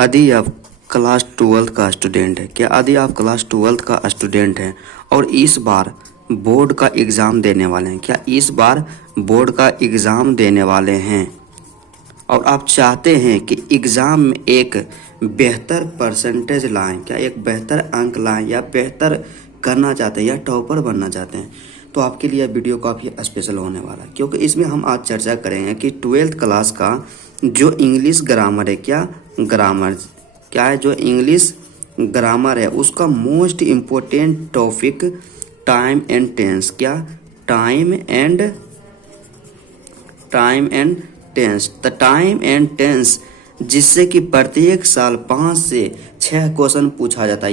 यदि आप क्लास 12 का स्टूडेंट है, क्या यदि आप क्लास 12 का स्टूडेंट हैं और इस बार बोर्ड का एग्ज़ाम देने वाले हैं, क्या इस बार बोर्ड का एग्ज़ाम देने वाले हैं और आप चाहते हैं कि एग्ज़ाम में एक बेहतर परसेंटेज लाएं, क्या एक बेहतर अंक लाएं या बेहतर करना चाहते हैं या टॉपर बनना चाहते हैं, तो आपके लिए वीडियो काफ़ी स्पेशल होने वाला है, क्योंकि इसमें हम आज चर्चा करेंगे कि 12th क्लास का जो इंग्लिश ग्रामर है, क्या है जो इंग्लिश ग्रामर है उसका most important topic time and tense, क्या time and tense, the time and tense, जिससे कि प्रत्येक साल 5 से 6 क्वेश्चन पूछा जाता है।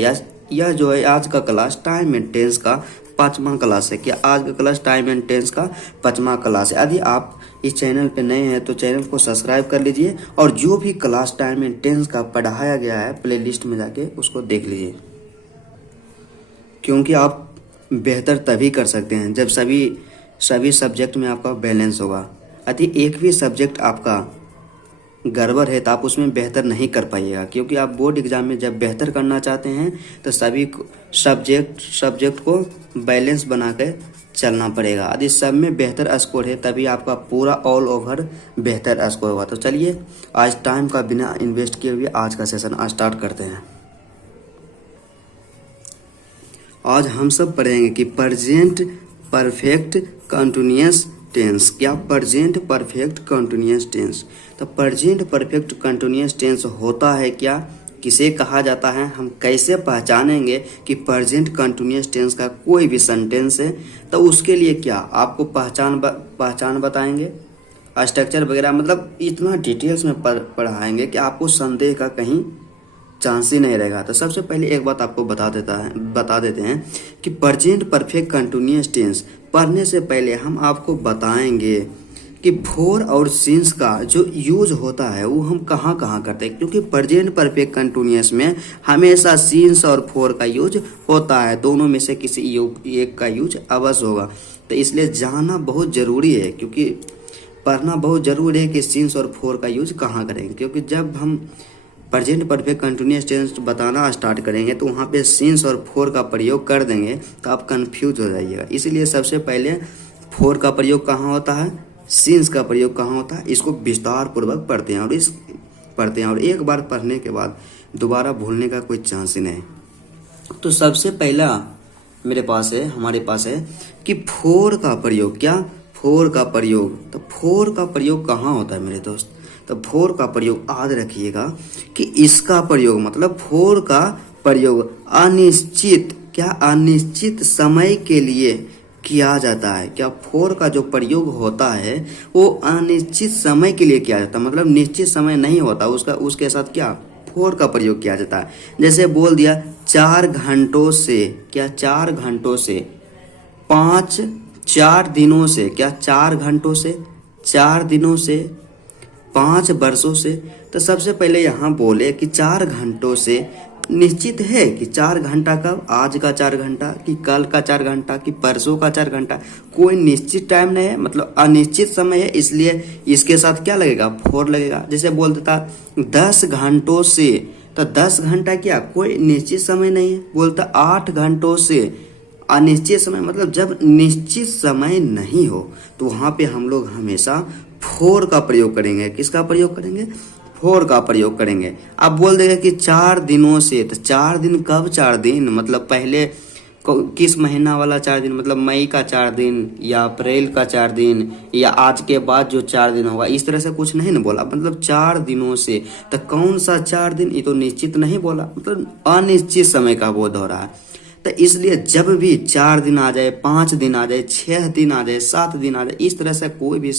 यह जो है आज का क्लास टाइम एंड टेंस का 5वां क्लास है। क्या आज का क्लास टाइम एंड टेंस का 5वां क्लास है। यदि आप इस चैनल पे नए हैं तो चैनल को सब्सक्राइब कर लीजिए और जो भी क्लास टाइम एंड टेंस का पढ़ाया गया है प्लेलिस्ट में जाके उसको देख लीजिए, क्योंकि आप बेहतर तभी कर सकते हैं जब सभी सब्जेक्ट में आपका बैलेंस होगा। यदि एक भी सब्जेक्ट आपका गड़बड़ है तो आप उसमें बेहतर नहीं कर पाइएगा, क्योंकि आप बोर्ड एग्जाम में जब बेहतर करना चाहते हैं तो सभी सब्जेक्ट को बैलेंस बना कर चलना पड़ेगा। यदि सब में बेहतर स्कोर है तभी आपका पूरा ऑल ओवर बेहतर स्कोर होगा। तो चलिए आज टाइम का बिना इन्वेस्ट किए हुए आज का सेशन स्टार्ट करते हैं। आज हम सब पढ़ेंगे कि प्रेजेंट परफेक्ट कंटिन्यूअस टेंस, क्या प्रेजेंट परफेक्ट कंटिन्यूअस टेंस। तो प्रेजेंट परफेक्ट कंटिन्यूअस टेंस होता है क्या, किसे कहा जाता है, हम कैसे पहचानेंगे कि प्रेजेंट कंटिन्यूअस टेंस का कोई भी सेंटेंस है, तो उसके लिए क्या आपको पहचान बताएंगे, स्ट्रक्चर वगैरह, मतलब इतना डिटेल्स में पढ़ाएंगे कि आपको संदेह का कहीं चांस ही नहीं रहेगा। तो सबसे पहले एक बात आपको बता देते हैं कि प्रेजेंट परफेक्ट कंटिन्यूअस टेंस पढ़ने से पहले हम आपको बताएंगे कि फोर और सिंस का जो यूज होता है वो हम कहाँ कहाँ करते हैं, क्योंकि प्रेजेंट परफेक्ट कंटिन्यूअस में हमेशा सिंस और फोर का यूज होता है, दोनों में से किसी एक का यूज अवश्य होगा। तो इसलिए जानना बहुत ज़रूरी है, क्योंकि पढ़ना बहुत ज़रूरी है कि सिंस और फोर का यूज कहाँ करेंगे, क्योंकि जब हम प्रेजेंट परफेक्ट कंटिन्यूअस टेंस बताना स्टार्ट करेंगे तो वहाँ पे सिंस और फोर का प्रयोग कर देंगे तो आप कंफ्यूज हो जाइएगा। इसलिए सबसे पहले फोर का प्रयोग कहाँ होता है, सिंस का प्रयोग कहाँ होता है, इसको विस्तार पूर्वक पढ़ते हैं और एक बार पढ़ने के बाद दोबारा भूलने का कोई चांस ही नहीं। तो सबसे पहला हमारे पास है कि फोर का प्रयोग, क्या फोर का प्रयोग। तो फोर का प्रयोग कहाँ होता है मेरे दोस्त, तो फोर का प्रयोग याद रखिएगा कि इसका प्रयोग मतलब फोर का प्रयोग अनिश्चित समय के लिए किया जाता है। क्या फोर का जो प्रयोग होता है वो अनिश्चित समय के लिए किया जाता है, मतलब निश्चित समय नहीं होता उसके साथ क्या फोर का प्रयोग किया जाता है। जैसे बोल दिया 4 घंटों से, क्या 4 घंटों से, 4 दिनों से, क्या 4 घंटों से, 4 दिनों से, 5 वर्षों से। तो सबसे पहले यहाँ बोले कि 4 घंटों से निश्चित है कि 4 घंटा कब, आज का 4 घंटा कि कल का 4 घंटा कि परसों का 4 घंटा, कोई निश्चित टाइम नहीं है, मतलब अनिश्चित समय है, इसलिए इसके साथ क्या लगेगा, फोर लगेगा। जैसे बोल देता 10 घंटों से, तो 10 घंटा क्या कोई निश्चित समय नहीं है। बोलता 8 घंटों से, अनिश्चित समय, मतलब जब निश्चित समय नहीं हो तो वहाँ पे हम लोग हमेशा फोर का प्रयोग करेंगे। किसका प्रयोग करेंगे, फोर का प्रयोग करेंगे। अब बोल देगा कि 4 दिनों से, तो 4 दिन कब, 4 दिन मतलब पहले किस महीना वाला 4 दिन, मतलब मई का 4 दिन या अप्रैल का 4 दिन या आज के बाद जो 4 दिन होगा, इस तरह से कुछ नहीं ना बोला, मतलब 4 दिनों से। तो कौन सा 4 दिन, ये तो निश्चित नहीं बोला, मतलब अनिश्चित समय का बोध हो रहा है। तो इसलिए जब भी 4 दिन आ जाए, 5 दिन आ जाए, 6 दिन आ जाए, 7 दिन आ जाए, इस तरह से कोई भी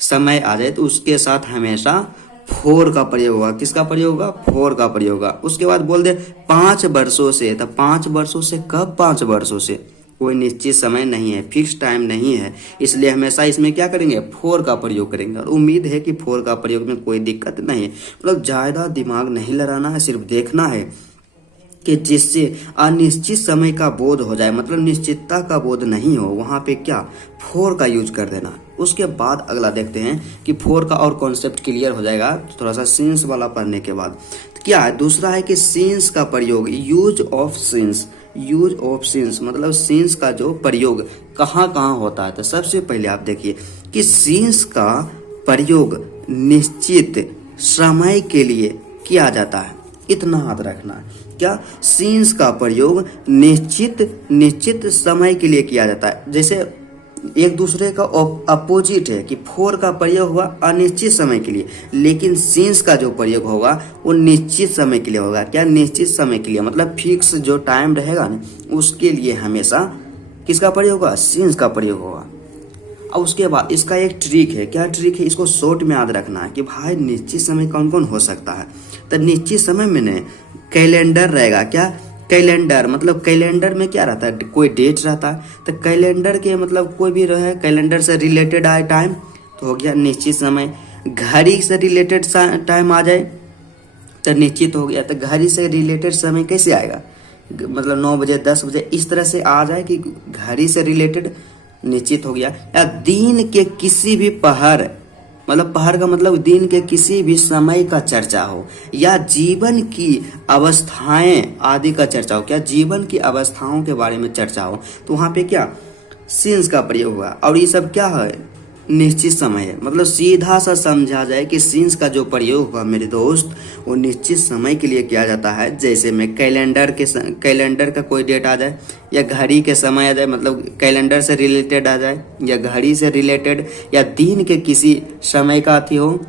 समय आ जाए तो उसके साथ हमेशा फोर का प्रयोग होगा। किसका प्रयोग होगा, फोर का प्रयोग होगा। उसके बाद बोल दे 5 वर्षों से, तो 5 वर्षों से कब, 5 वर्षों से, कोई निश्चित समय नहीं है, फिक्स टाइम नहीं है, इसलिए हमेशा इसमें क्या करेंगे, फोर का प्रयोग करेंगे। और उम्मीद है कि फोर का प्रयोग में कोई दिक्कत नहीं है, मतलब ज़्यादा दिमाग नहीं लड़ाना है, सिर्फ देखना है कि जिससे अनिश्चित समय का बोध हो जाए, मतलब निश्चितता का बोध नहीं हो, वहाँ पे क्या फोर का यूज कर देना। उसके बाद अगला देखते हैं कि फोर का और कॉन्सेप्ट क्लियर हो जाएगा थोड़ा सा सिंस वाला पढ़ने के बाद। क्या है, दूसरा है कि सीन्स का प्रयोग, use of scenes. Use of scenes मतलब सीन्स का जो प्रयोग कहाँ कहाँ होता है। तो सबसे पहले आप देखिए कि सीन्स का प्रयोग निश्चित समय के लिए किया जाता है, इतना याद रखना है। क्या, सीन्स का प्रयोग निश्चित समय के लिए किया जाता है। जैसे एक दूसरे का अपोजिट है कि फोर का प्रयोग हुआ अनिश्चित समय के लिए, लेकिन सीन्स का जो प्रयोग होगा वो निश्चित समय के लिए होगा। क्या, निश्चित समय के लिए मतलब फिक्स जो टाइम रहेगा ना, उसके लिए हमेशा किसका प्रयोग होगा, सीन्स का प्रयोग होगा। और उसके बाद इसका एक ट्रिक है। क्या ट्रिक है, इसको शॉर्ट में याद रखना है कि भाई निश्चित समय कौन कौन हो सकता है। तो निश्चित समय में ने कैलेंडर रहेगा। क्या, कैलेंडर मतलब कैलेंडर में क्या रहता है, कोई डेट रहता है। तो कैलेंडर के मतलब कोई भी रहे, कैलेंडर से रिलेटेड आए टाइम तो हो गया निश्चित समय। घड़ी से रिलेटेड टाइम आ जाए तो निश्चित हो गया। तो घड़ी से रिलेटेड समय कैसे आएगा, मतलब 9 बजे 10 बजे इस तरह से आ जाए कि घड़ी से रिलेटेड निश्चित हो गया। या दिन के किसी भी पहर, मतलब पहर का मतलब दिन के किसी भी समय का चर्चा हो, या जीवन की अवस्थाएं आदि का चर्चा हो। क्या, जीवन की अवस्थाओं के बारे में चर्चा हो तो वहां पे क्या, सीन्स का प्रयोग हुआ। और ये सब क्या है, निश्चित समय है। मतलब सीधा सा समझा जाए कि सीन्स का जो प्रयोग हुआ मेरे दोस्त, वो निश्चित समय के लिए किया जाता है। जैसे में कैलेंडर का कोई डेट आ जाए, या घड़ी के समय आ जाए, मतलब कैलेंडर से रिलेटेड आ जाए, या घड़ी से रिलेटेड, या दिन के किसी समय का अथी हो,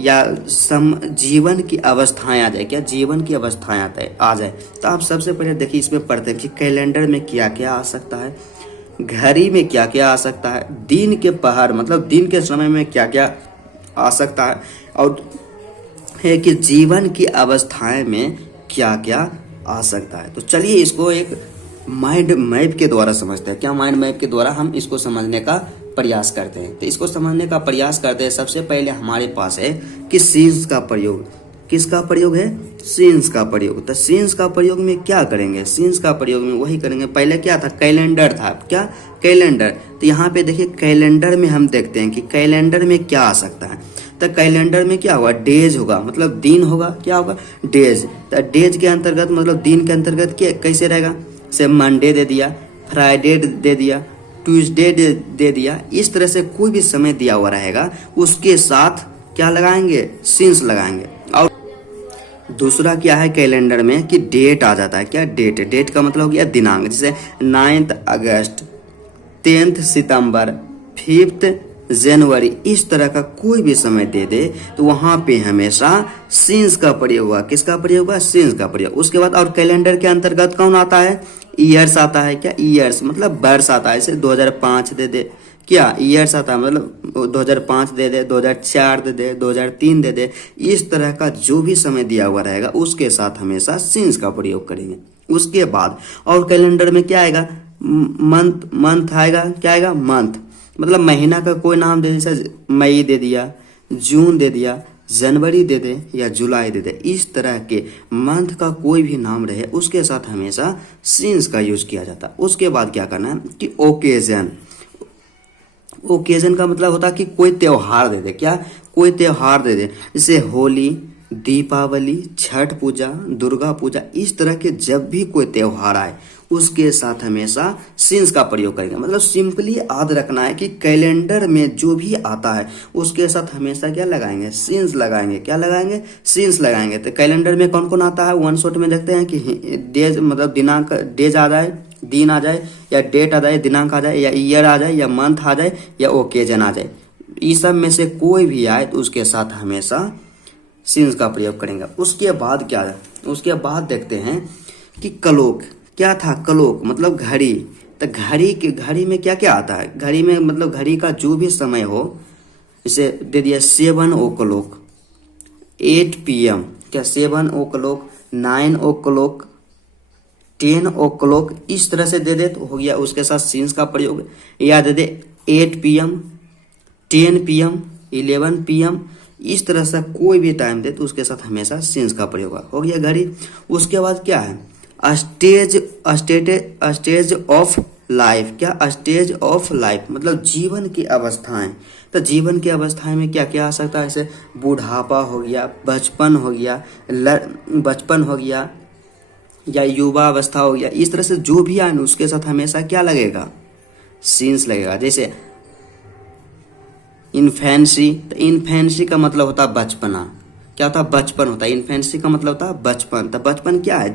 या जीवन की अवस्थाएं आ जाए। क्या, जीवन की अवस्थाएं आ जाए। तो आप सबसे पहले देखिए इसमें पढ़ते हैं कि कैलेंडर में क्या क्या आ सकता है, घड़ी में क्या क्या आ सकता है, दिन के पहर मतलब दिन के समय में क्या क्या आ सकता है, और है कि जीवन की अवस्थाएं में क्या क्या आ सकता है। तो चलिए इसको एक माइंड मैप के द्वारा समझते हैं। क्या, माइंड मैप के द्वारा हम इसको समझने का प्रयास करते हैं। तो इसको समझने का प्रयास करते हैं। सबसे पहले हमारे पास है कि सीन्स का प्रयोग। किसका प्रयोग है, सीन्स का प्रयोग। तो सीन्स का प्रयोग में क्या करेंगे, सीन्स का प्रयोग में वही करेंगे। पहले क्या था, कैलेंडर था। क्या, कैलेंडर। तो यहाँ पे देखिए कैलेंडर में हम देखते हैं कि कैलेंडर में क्या आ सकता है। तो कैलेंडर में क्या होगा, डेज होगा, मतलब दिन होगा। क्या होगा, डेज। तो डेज के अंतर्गत मतलब दिन के अंतर्गत क्या कैसे रहेगा, से मंडे दे दिया, फ्राइडे दे दिया, ट्यूसडे दे दिया। इस तरह से कोई भी समय दिया हुआ रहेगा, उसके साथ क्या लगाएंगे, सीन्स लगाएंगे। और दूसरा क्या है कैलेंडर में कि डेट आ जाता है। क्या, डेट का मतलब हो गया दिनांक। जैसे 9 अगस्त, 10 सितंबर, 5 जनवरी, इस तरह का कोई भी समय दे दे तो वहां पे हमेशा सीन्स का प्रयोग हुआ। किसका प्रयोग हुआ, सीन्स का प्रयोग। उसके बाद और कैलेंडर के अंतर्गत कौन आता है, ईयर्स आता है। क्या, ईयर्स मतलब वर्ष आता है। जैसे 2005 दे दे, क्या ईयर्स आता है, मतलब 2005 दे दे, 2004 दे दे, 2003 दे दे। इस तरह का जो भी समय दिया हुआ रहेगा उसके साथ हमेशा सीन्स का प्रयोग करेंगे। उसके बाद और कैलेंडर में क्या आएगा, मंथ आएगा। क्या आएगा, मंथ मतलब महीना का कोई नाम दे, जैसे मई दे दिया, जून दे दिया, जनवरी दे दे, या जुलाई दे दे। इस तरह के मंथ का कोई भी नाम रहे उसके साथ हमेशा सीन्स का यूज किया जाता है। उसके बाद क्या करना है कि ओकेजन। ओकेजन का मतलब होता है कि कोई त्योहार दे दे। क्या, कोई त्योहार दे दे, जैसे होली, दीपावली, छठ पूजा, दुर्गा पूजा। इस तरह के जब भी कोई त्योहार आए उसके साथ हमेशा सीन्स का प्रयोग करेंगे। मतलब सिंपली याद रखना है कि कैलेंडर में जो भी आता है उसके साथ हमेशा क्या लगाएंगे, सीन्स लगाएंगे। क्या लगाएंगे, सीन्स लगाएंगे। तो कैलेंडर में कौन कौन आता है, वन शॉट में देखते हैं कि डेज मतलब दिनांक, डेज आ जाए, दिन आ जाए, या डेट आ जाए, दिनांक आ जाए, या ईयर आ जाए, या मंथ आ जाए, या ओकेजन आ जाए। इस सब में से कोई भी आए तो उसके साथ हमेशा सीन्स का प्रयोग करेंगे। उसके बाद क्या है, उसके बाद देखते हैं कि क्लॉक। क्या था, क्लॉक मतलब घड़ी। तो घड़ी में क्या क्या आता है, घड़ी में मतलब घड़ी का जो भी समय हो, जैसे दे दिया 7 o'clock, 8 PM। क्या, 7 o'clock, 9 o'clock, 10 o'clock, इस तरह से दे दे तो हो गया उसके साथ सीन्स का प्रयोग। या दे दे 8 PM, 10 PM, 11 PM, इस तरह से कोई भी टाइम दे तो उसके साथ हमेशा सीन्स का प्रयोग हो गया घड़ी। उसके बाद क्या है, स्टेज ऑफ लाइफ, क्या स्टेज ऑफ लाइफ मतलब जीवन की अवस्थाएं। तो जीवन की अवस्थाएं में क्या क्या आ सकता है, जैसे बुढ़ापा हो गया, बचपन हो गया, बचपन हो गया या युवा अवस्था हो गया। इस तरह से जो भी आए ना उसके साथ हमेशा क्या लगेगा, सीन्स लगेगा। जैसे इन्फेंसी, तो इन्फेंसी का मतलब होता है बचपना, क्या होता है, बचपन होता है। इन्फेंसी का मतलब होता है बचपन। तो बचपन क्या है,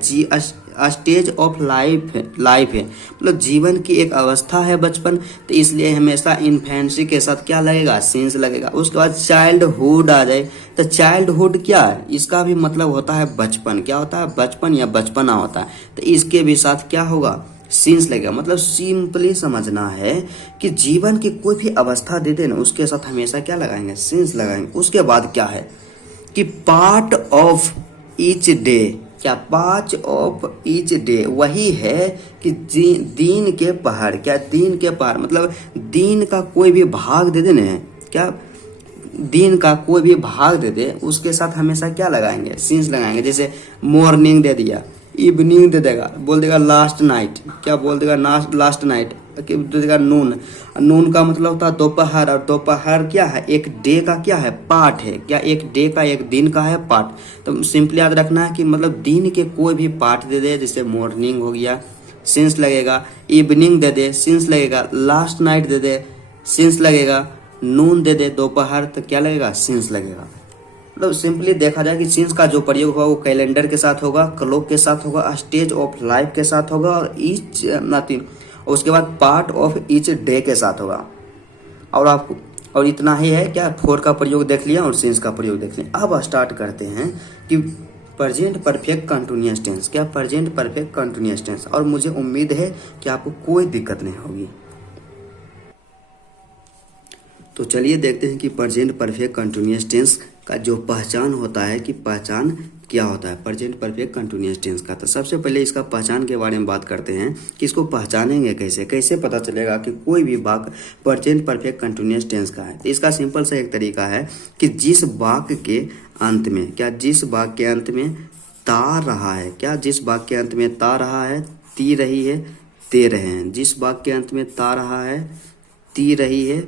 स्टेज ऑफ लाइफ है मतलब जीवन की एक अवस्था है बचपन। तो इसलिए हमेशा इन्फेंसी के साथ क्या लगेगा, सीन्स लगेगा। उसके बाद चाइल्डहुड आ जाए, तो चाइल्डहुड क्या है, इसका भी मतलब होता है बचपन। क्या होता है, बचपन या बचपना होता है। तो इसके भी साथ क्या होगा, सीन्स लगेगा। मतलब सिंपली समझना है कि जीवन की कोई भी अवस्था दे दे ना उसके साथ हमेशा क्या लगाएंगे, सीन्स लगाएंगे। उसके बाद क्या है कि पार्ट ऑफ ईच डे, क्या पार्ट ऑफ ईच डे वही है कि दिन के पहाड़, क्या दिन के पहाड़ मतलब दिन का कोई भी भाग दे देना है, क्या दिन का कोई भी भाग दे दे उसके साथ हमेशा क्या लगाएंगे, सीन्स लगाएंगे। जैसे मॉर्निंग दे दिया, इवनिंग दे देगा, बोल देगा लास्ट नाइट, क्या बोल देगा लास्ट नाइट, दे देगा नून। नून का मतलब होता है दोपहर, और दोपहर क्या है, एक डे का क्या है, पार्ट है। क्या एक डे का, एक दिन का है पार्ट। तो सिंपली याद रखना है कि मतलब दिन के कोई भी पार्ट दे दे, जैसे मॉर्निंग हो गया, सीन्स लगेगा। इवनिंग दे दे, सीन्स लगेगा। Last night they they, scenes लगेगा। नून दे दे, दोपहर, तो क्या लगेगा, सीन्स लगेगा। मतलब सिंपली देखा जाए कि सीन्स का जो प्रयोग होगा वो कैलेंडर के साथ होगा, क्लॉक के साथ होगा, स्टेज ऑफ लाइफ के साथ होगा, और ईच नथिंग, और उसके बाद पार्ट ऑफ ईच डे के साथ होगा। और आपको और इतना ही है, क्या फोर का प्रयोग देख लिया और सीन्स का प्रयोग देख लिया। अब स्टार्ट करते हैं कि प्रेजेंट परफेक्ट कंटिन्यूअस टेंस, क्या प्रेजेंट परफेक्ट कंटिन्यूअस टेंस। और मुझे उम्मीद है कि आपको कोई दिक्कत नहीं होगी। तो चलिए देखते हैं कि प्रेजेंट परफेक्ट कंटिन्यूअस टेंस का जो पहचान होता है कि पहचान क्या होता है प्रेजेंट परफेक्ट कंटिन्यूअस टेंस का। तो सबसे पहले इसका पहचान के बारे में बात करते हैं कि इसको पहचानेंगे कैसे, कैसे पता चलेगा कि कोई भी वाक्य प्रेजेंट परफेक्ट कंटिन्यूअस टेंस का है। तो इसका सिंपल सा एक तरीका है कि जिस वाक्य के अंत में, क्या जिस वाक्य के अंत में ता रहा है, क्या जिस वाक्य के अंत में ता रहा है, ती रही है, ते रहे हैं, जिस वाक्य के अंत में ता रहा है, ती रही है,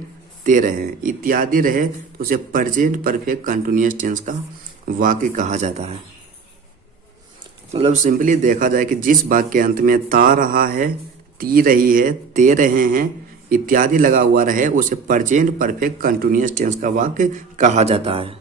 ते रहे इत्यादि रहे, तो उसे प्रेजेंट परफेक्ट कंटिन्यूअस टेंस का वाक्य कहा जाता है। मतलब सिंपली देखा जाए कि जिस वाक्य के अंत में ता रहा है, ती रही है, ते रहे हैं इत्यादि लगा हुआ रहे, उसे प्रेजेंट परफेक्ट कंटिन्यूअस टेंस का वाक्य कहा जाता है।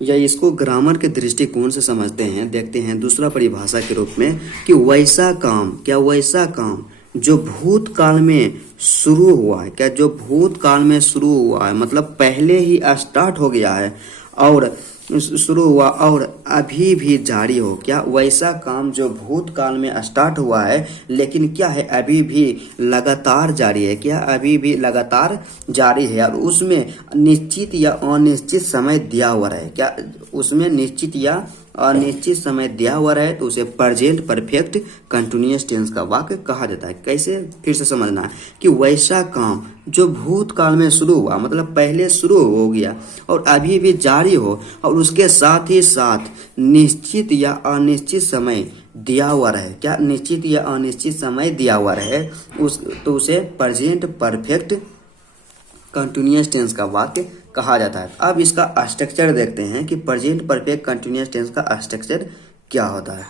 या इसको ग्रामर के दृष्टिकोण से समझते हैं, देखते हैं दूसरा परिभाषा के रूप में कि वैसा काम, क्या वैसा काम जो भूतकाल में शुरू हुआ है, क्या जो भूतकाल में शुरू हुआ है मतलब पहले ही स्टार्ट हो गया है और शुरू हुआ और अभी भी जारी हो, क्या वैसा काम जो भूतकाल में स्टार्ट हुआ है लेकिन क्या है अभी भी लगातार जारी है, क्या अभी भी लगातार जारी है, और उसमें निश्चित या अनिश्चित समय दिया हुआ है, क्या उसमें निश्चित या अनिश्चित समय दिया हुआ है, तो उसे प्रेजेंट परफेक्ट कंटिन्यूअस टेंस का वाक्य कहा जाता है। कैसे, फिर से समझना है कि वैसा काम जो भूतकाल में शुरू हुआ मतलब पहले शुरू हो गया और अभी भी जारी हो, और उसके साथ ही साथ निश्चित या अनिश्चित समय दिया हुआ रहे, क्या निश्चित या अनिश्चित समय दिया हुआ रहे, तो उसे प्रेजेंट परफेक्ट कंटिन्यूअस टेंस का वाक्य कहा जाता है। अब इसका स्ट्रक्चर देखते हैं कि प्रेजेंट परफेक्ट कंटिन्यूअस टेंस का स्ट्रक्चर क्या होता है।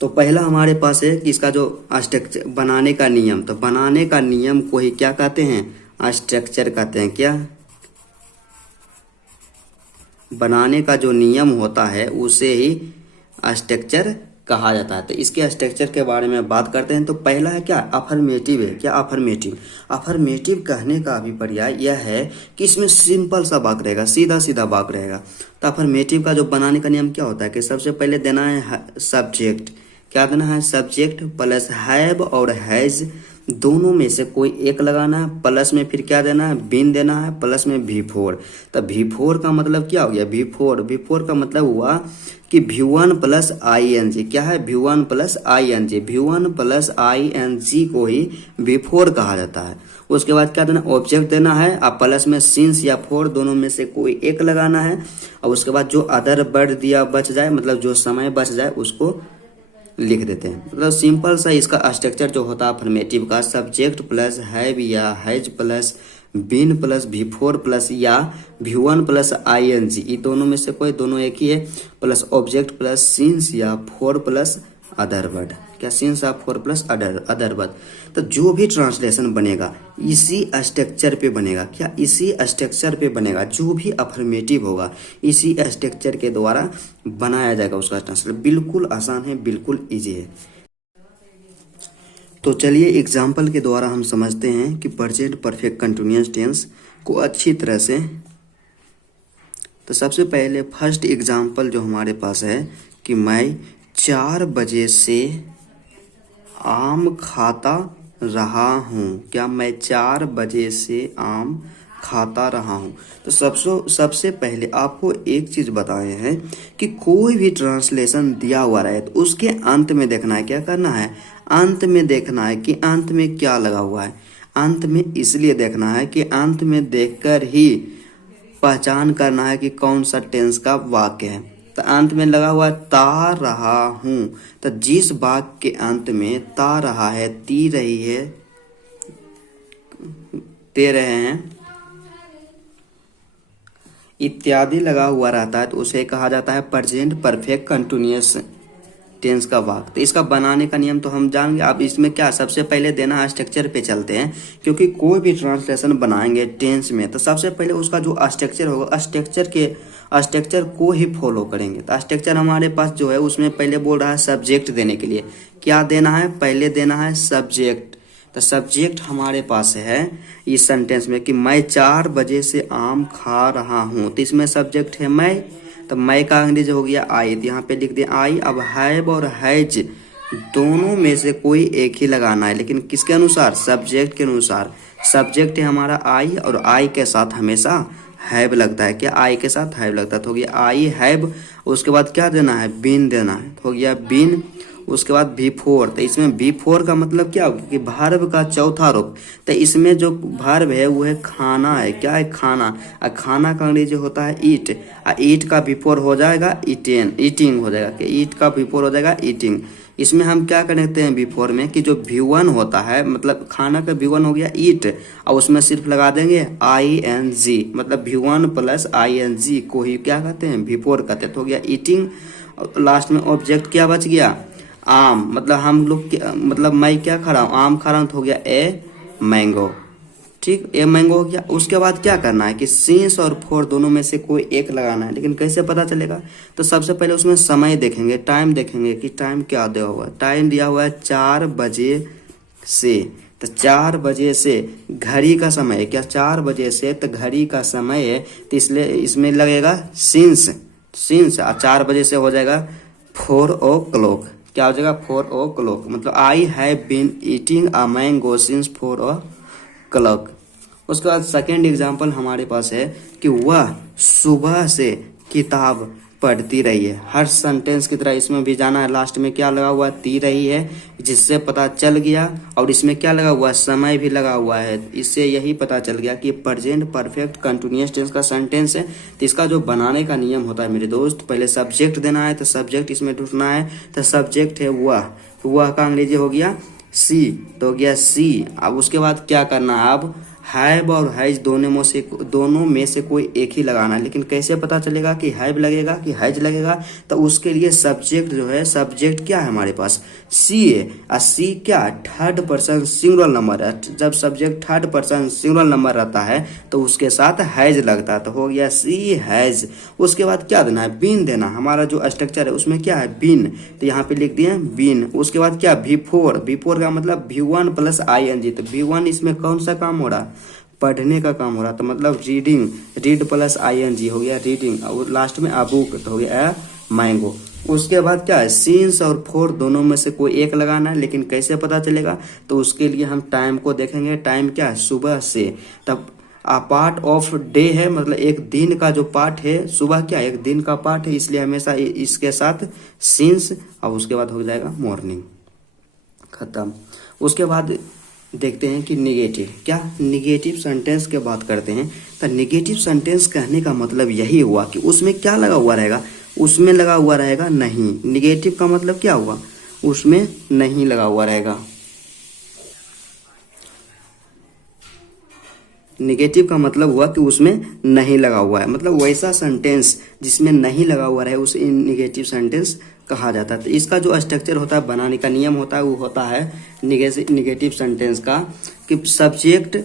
तो पहला हमारे पास है कि इसका जो स्ट्रक्चर बनाने का नियम, तो बनाने का नियम को ही क्या कहते हैं, स्ट्रक्चर कहते हैं। क्या बनाने का जो नियम होता है उसे ही स्ट्रक्चर कहा जाता है। तो इसके स्ट्रक्चर के बारे में बात करते हैं। तो पहला है क्या, अफर्मेटिव है। क्या अफर्मेटिव, अफर्मेटिव कहने का अभिप्राय यह है कि इसमें सिंपल सा वाक्य रहेगा, सीधा सीधा वाक्य रहेगा। तो अफर्मेटिव का जो बनाने का नियम क्या होता है कि सबसे पहले देना है सब्जेक्ट, क्या देना है, सब्जेक्ट प्लस हैव और हैज दोनों में से कोई एक लगाना है, प्लस में फिर क्या देना है, बीन देना है, प्लस में V4। तो V4 का मतलब क्या हो गया, V4 का मतलब हुआ कि V1 प्लस ING, क्या है V1 plus ING, V1 plus ING को ही V4 कहा जाता है। उसके बाद क्या देना, ऑब्जेक्ट देना है, अब प्लस में सिंस या फोर दोनों में से कोई एक लगाना है, और उसके बाद जो अदर वर्ड दिया बच जाए मतलब जो समय बच जाए उसको लिख देते हैं। मतलब सिंपल सा इसका स्ट्रक्चर जो होता है अफर्मेटिव का, सब्जेक्ट प्लस हैव या has plus been plus V4 plus या V1 प्लस ING, ये दोनों में से कोई दोनों एक ही है, प्लस ऑब्जेक्ट प्लस सिंस या फोर प्लस अदर वर्ड, क्या सिंस या फोर प्लस अदर वर्ड। तो जो भी ट्रांसलेशन बनेगा इसी स्ट्रक्चर पे बनेगा, क्या इसी स्ट्रक्चर पे बनेगा, जो भी अफर्मेटिव होगा इसी स्ट्रक्चर के द्वारा बनाया जाएगा उसका ट्रांसलेशन। बिल्कुल आसान है, बिल्कुल इजी है। तो चलिए एग्जाम्पल के द्वारा हम समझते हैं कि प्रेजेंट परफेक्ट कंटिन्यूअस टेंस को अच्छी तरह से। तो सबसे पहले फर्स्ट एग्जाम्पल जो हमारे पास है कि मैं 4 बजे से आम खाता रहा हूँ, क्या मैं 4 बजे से आम खाता रहा हूँ। तो सबसे पहले आपको एक चीज़ बताए हैं कि कोई भी ट्रांसलेशन दिया हुआ रहे तो उसके अंत में देखना है, क्या करना है, अंत में देखना है कि अंत में क्या लगा हुआ है। अंत में इसलिए देखना है कि अंत में देखकर ही पहचान करना है कि कौन सा टेंस का वाक्य है। तो अंत में लगा हुआ ता रहा हूँ, तो जिस वाक्य के अंत में ता रहा है, ती रही है, ते रहे हैं इत्यादि लगा हुआ रहता है तो उसे कहा जाता है प्रेजेंट परफेक्ट कंटिन्यूअस टेंस का वाक्य। तो इसका बनाने का नियम तो हम जानेंगे। अब इसमें क्या सबसे पहले देना है, स्ट्रक्चर पे चलते हैं, क्योंकि कोई भी ट्रांसलेशन बनाएंगे टेंस में तो सबसे पहले उसका जो स्ट्रक्चर होगा स्ट्रक्चर को ही फॉलो करेंगे। तो स्ट्रक्चर हमारे पास जो है उसमें पहले बोल रहा है सब्जेक्ट देने के लिए, क्या देना है, पहले देना है सब्जेक्ट। तो सब्जेक्ट हमारे पास है इस सेंटेंस में कि मैं 4 बजे से आम खा रहा हूँ, तो इसमें सब्जेक्ट है मैं, तो मैं का अंग्रेजी हो गया आई, तो यहाँ पे लिख दिया आई। अब हैव और हैज दोनों में से कोई एक ही लगाना है, लेकिन किसके अनुसार, सब्जेक्ट के अनुसार। सब्जेक्ट है हमारा आई और आई के साथ हमेशा हैव लगता है, क्या आई के साथ हैव लगता है, तो हो गया आई हैव। उसके बाद क्या देना है, बीन देना है, तो हो गया बीन। उसके बाद V4, तो इसमें V4 का मतलब क्या होगा कि वर्ब का चौथा रूप। तो इसमें जो वर्ब है वो है खाना है, क्या है, खाना। और खाना का अंग्रेजी होता है ईट, और ईट का V4 हो जाएगा ईटिंग हो जाएगा, कि ईट का V4 हो जाएगा ईटिंग। इसमें हम क्या करते हैं V4 में कि जो V1 होता है, मतलब खाना का V1 हो गया ईट, और उसमें सिर्फ लगा देंगे ING, मतलब V1 प्लस ING को ही क्या कहते हैं, V4 कहते हैं, तो हो गया ईटिंग। लास्ट में ऑब्जेक्ट क्या बच गया, आम, मतलब हम लोग मतलब मैं क्या खा रहा हूँ, आम खा रहा हूँ, तो हो गया ए मैंगो, ठीक, ए मैंगो हो गया। उसके बाद क्या करना है कि सिंस और फोर दोनों में से कोई एक लगाना है, लेकिन कैसे पता चलेगा, तो सबसे पहले उसमें समय देखेंगे, टाइम देखेंगे कि टाइम क्या दिया हुआ है। टाइम दिया हुआ है 4 बजे से, तो 4 बजे से घड़ी का समय है, क्या 4 बजे से, तो घड़ी का समय है, तो इसलिए इसमें लगेगा सिंस, और 4 बजे से हो जाएगा 4 o'clock, क्या हो जाएगा 4 o'clock, मतलब I have been eating a mango since 4 o'clock। उसके बाद सेकेंड एग्जाम्पल हमारे पास है कि वह सुबह से किताब पढ़ती रही है। हर सेंटेंस की तरह इसमें भी जाना है, लास्ट में क्या लगा हुआ, ती रही है, जिससे पता चल गया। और इसमें क्या लगा हुआ, समय भी लगा हुआ है, इससे यही पता चल गया कि प्रेजेंट परफेक्ट कंटिन्यूअस टेंस का सेंटेंस है। तो इसका जो बनाने का नियम होता है मेरे दोस्त, पहले सब्जेक्ट देना है, तो सब्जेक्ट इसमें ढूंढना है। तो सब्जेक्ट है वह, तो वह का अंग्रेजी हो गया सी, तो हो गया सी। अब उसके बाद क्या करना है, अब हैव और हैज दोनों में से कोई एक ही लगाना है, लेकिन कैसे पता चलेगा कि हैव लगेगा कि हैज लगेगा, तो उसके लिए सब्जेक्ट जो है, सब्जेक्ट क्या है हमारे पास, सी है, और सी क्या, थर्ड पर्सन सिंगुलर नंबर है। जब subject third person singular number रहता है तो उसके साथ हैज लगता है, तो हो गया सी हैज। उसके बाद क्या देना है, बीन देना, हमारा जो स्ट्रक्चर है उसमें क्या है, बीन, तो यहाँ पे लिख दिए बीन। उसके बाद क्या, V4 का मतलब V1 प्लस ING, तो V1 इसमें कौन सा काम हो रहा, पढ़ने का काम हो रहा, तो मतलब रीडिंग, रीड प्लस ING हो गया रीडिंग, और लास्ट में बुक, तो हो गया मैंगो। उसके बाद क्या है, सिंस और फोर दोनों में से कोई एक लगाना है, लेकिन कैसे पता चलेगा, तो उसके लिए हम टाइम को देखेंगे। टाइम क्या है, सुबह से, तब पार्ट ऑफ डे है, मतलब एक दिन का जो पार्ट है, सुबह क्या एक दिन का पार्ट है, इसलिए हमेशा इसके साथ सिंस, और उसके बाद हो जाएगा मॉर्निंग, खत्म। उसके बाद देखते हैं कि निगेटिव, क्या निगेटिव सेंटेंस की बात करते हैं। तो निगेटिव सेंटेंस कहने का मतलब यही हुआ कि उसमें क्या लगा हुआ रहेगा, उसमें लगा हुआ रहेगा नहीं। निगेटिव का मतलब क्या हुआ, उसमें नहीं लगा हुआ रहेगा। निगेटिव का मतलब हुआ कि उसमें नहीं लगा हुआ है, मतलब वैसा सेंटेंस जिसमें नहीं लगा हुआ रहे उसे निगेटिव सेंटेंस कहा जाता है। तो इसका जो स्ट्रक्चर होता है, बनाने का नियम होता है, वो होता है निगेटिव सेंटेंस का कि सब्जेक्ट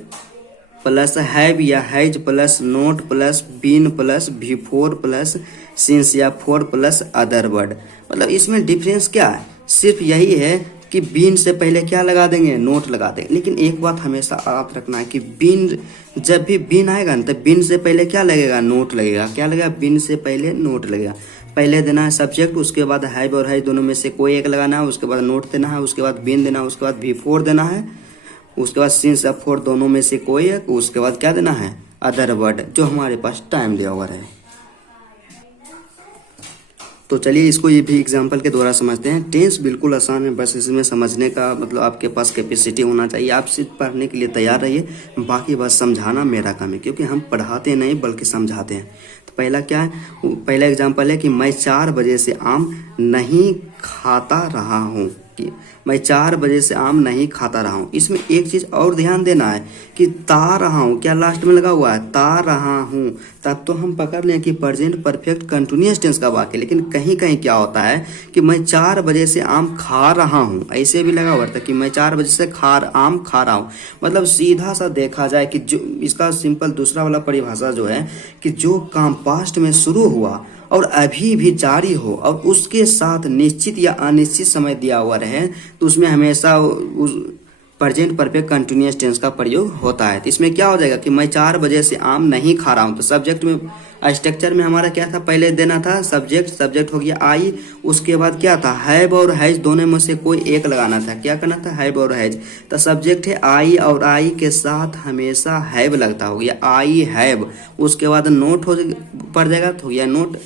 प्लस हैव या has plus not plus been plus before plus since या फोर प्लस अदर वर्ड। मतलब इसमें डिफरेंस क्या है, सिर्फ यही है कि बीन से पहले क्या लगा देंगे, नोट लगा देंगे। लेकिन एक बात हमेशा याद रखना है कि बीन, जब भी बीन आएगा ना तो बीन से पहले क्या लगेगा, नोट लगेगा। क्या लगेगा, बीन से पहले नोट लगेगा। पहले देना है सब्जेक्ट, उसके बाद हैव और हैज दोनों में से कोई एक लगाना है, उसके बाद नोट देना है, उसके बाद बीन देना है, उसके बाद बिफोर देना है, उसके बाद सिंस या फोर दोनों में से कोई एक, उसके बाद क्या देना है, अदर वर्ड, जो हमारे पास टाइम दिया हुआ है। तो चलिए इसको ये भी एग्जाम्पल के द्वारा समझते हैं। टेंस बिल्कुल आसान है, बस इसमें समझने का मतलब आपके पास कैपेसिटी होना चाहिए। आप सिर्फ पढ़ने के लिए तैयार रहिए, बाकी बस समझाना मेरा काम है, क्योंकि हम पढ़ाते नहीं बल्कि समझाते हैं। तो पहला क्या है, पहला एग्जाम्पल है कि मैं 4 बजे से आम नहीं खाता रहा हूँ, कि मैं 4 बजे से आम नहीं खाता रहा हूँ। इसमें एक चीज और ध्यान देना है कि ता रहा हूँ क्या लास्ट में लगा हुआ है, ता रहा हूँ, तब तो हम पकड़ लें कि प्रेजेंट परफेक्ट कंटिन्यूअस टेंस का वाक्य। लेकिन कहीं कहीं क्या होता है कि मैं 4 बजे से आम खा रहा हूँ, ऐसे भी लगा हुआ था कि मैं 4 बजे से आम खा रहा हूँ। मतलब सीधा सा देखा जाए कि जो इसका सिंपल दूसरा वाला परिभाषा जो है कि जो काम पास्ट में शुरू हुआ और अभी भी जारी हो और उसके साथ निश्चित या अनिश्चित समय दिया हुआ रहे, तो उसमें हमेशा प्रेजेंट परफेक्ट कंटिन्यूअस टेंस का प्रयोग होता है। तो इसमें क्या हो जाएगा कि मैं 4 बजे से आम नहीं खा रहा हूँ। तो सब्जेक्ट में स्ट्रक्चर में हमारा क्या था, पहले देना था सब्जेक्ट हो गया आई, उसके बाद क्या था, हैव और हैज दोनों में से कोई एक लगाना था। क्या करना था, हैव और हैज। तो सब्जेक्ट है आई और आई के साथ हमेशा हैव लगता हो गया, आई हैव। उसके बाद नोट हो पड़ जाएगा, तो हो गया नोट।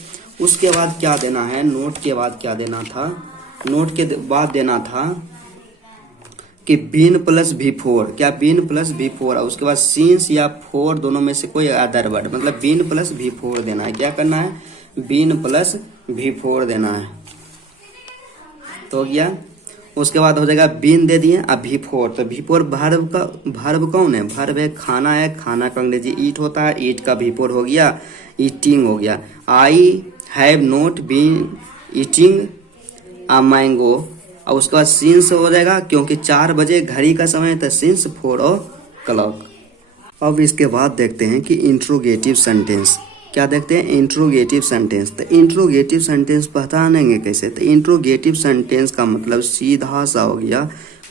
उसके बाद क्या देना है, नोट के बाद क्या देना था, नोट के बाद देना था कि बीन प्लस बिफोर, क्या बीन प्लस बिफोर, और उसके बाद सिंस या फोर दोनों में से कोई अदर वर्ड, मतलब बीन प्लस बिफोर देना है। क्या करना है, बीन प्लस बिफोर देना है। तो हो गया। उसके बाद हो जाएगा बीन दे दिए, अब बिफोर। तो बिफोर वर्ब कौन है, वर्ब है खाना, है खाना का अंग्रेजी ईट होता है, ईट का बिफोर हो गया ईटिंग हो गया। I have not been eating a mango, और उसके बाद सिंस हो जाएगा क्योंकि 4 बजे घड़ी का समय है, तो सिंस 4 o'clock। अब इसके बाद देखते हैं कि इंट्रोगेटिव सेंटेंस। क्या देखते हैं, इंट्रोगेटिव सेंटेंस। तो इंट्रोगेटिव सेंटेंस पहचानेंगे कैसे, तो इंट्रोगेटिव सेंटेंस का मतलब सीधा सा हो गया